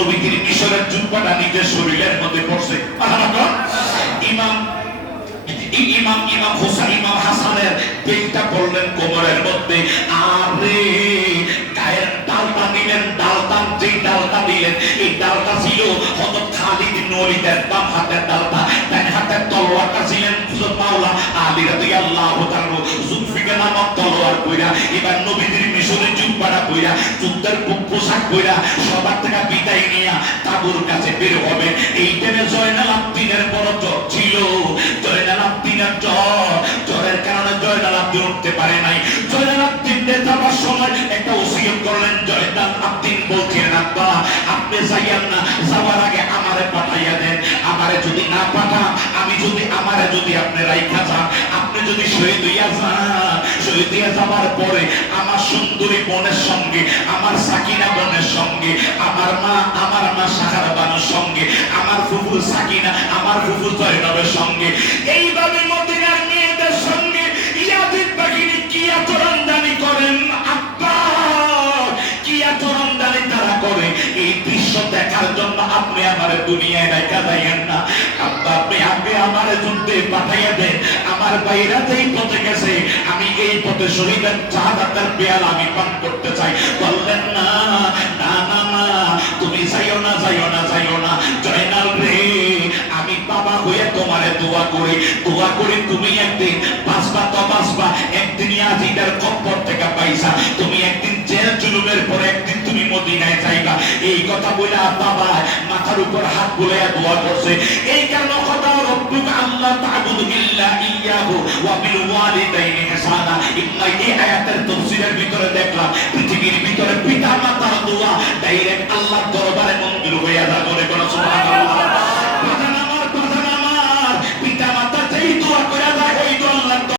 নবীদের মিশরের জুব্বাটা নিজের শরীরের মধ্যে পড়ছে। ইমাম ইমাম ইমাম হোসেন ইমাম হাসানের পেটটা পড়লেন কোমরের মধ্যে। আরে, গায়ের ডালটা নিলেন, ডালটা ডালটা দিলেন এই ডালটা ছিল হযরত খালিদ বাম হাতের ডালটা। ডান হাতের তলোয়ারটা ছিলেন হযরত মাওলা আলী রাদিয়াল্লাহু তাআলা জুলফিকার নামক তলোয়ার কইরা এবার নবীদের মিশরে জুব্বাটা কইরা, যুদ্ধের পোশাক কইরা, সবার থেকে বিদায় নিয়া তাবুর কাছে বের হবে। এই টাইমে জয়নাল আব্দিনের বড় জ্বর ছিল। জয়নাল আব্দিনের জ্বর, জ্বরের কারণে জয়নাল আব্দিন উঠতে পারে নাই। জয়নাল আব্দিন যাবার সময় একটা ওসিয়ত করলেন, জয়নাল আব্দিন বলছিলেন, আব্বা, আপনি যাইয়েন না, যাওয়ার আগে আমারে পাঠাইয়া দেন। আমারে যদি না পাঠান, আমি যদি, আমারে যদি আপনি রাইখা যান, আপনি যদি শহীদ হইয়া যান, শহীদ হইয়া যাবার পরে আমার সুন্দরী বোনের সঙ্গে, আমার সাকিনা বোনের সঙ্গে, আমার মা আমার মা সাহার বানুর সঙ্গে, আমার ফুফু সাকিনা, আমার ফুফু জয়নবের সঙ্গে। এইভাবে তারা করে? এই দৃশ্য দেখার জন্য আমার দুনিয়ায় না। আব্বা, আপনি আমার আমার পথে গেছে পথে শহীদের চাহাদাতের পেয়াল আমি পান করতে চাই। বললেন, না না না না, তুমি যাইও না যাইও না যাইও না। জয়নাল রে, আমি বাবা হয়ে তোমারে দোয়া করি। দোয়া করি তুমি একদিন বাঁচবা তো বাঁচবা একদিন ইয়াজিদের কব্বর থেকে পাইছা। তুমি একদিন জেল জুলুমের পরে একদিন তুমি মদিনায় যাইবা। এই কথা বলে বাবা মাথার উপর হাত বুলাইয়া দোয়া করছে। এই কারণে ইল্লা ইয়াহু ওয়া বিল ওয়ালিদাইনি ইহসানা ইন্না এই আয়াতের তাফসীরের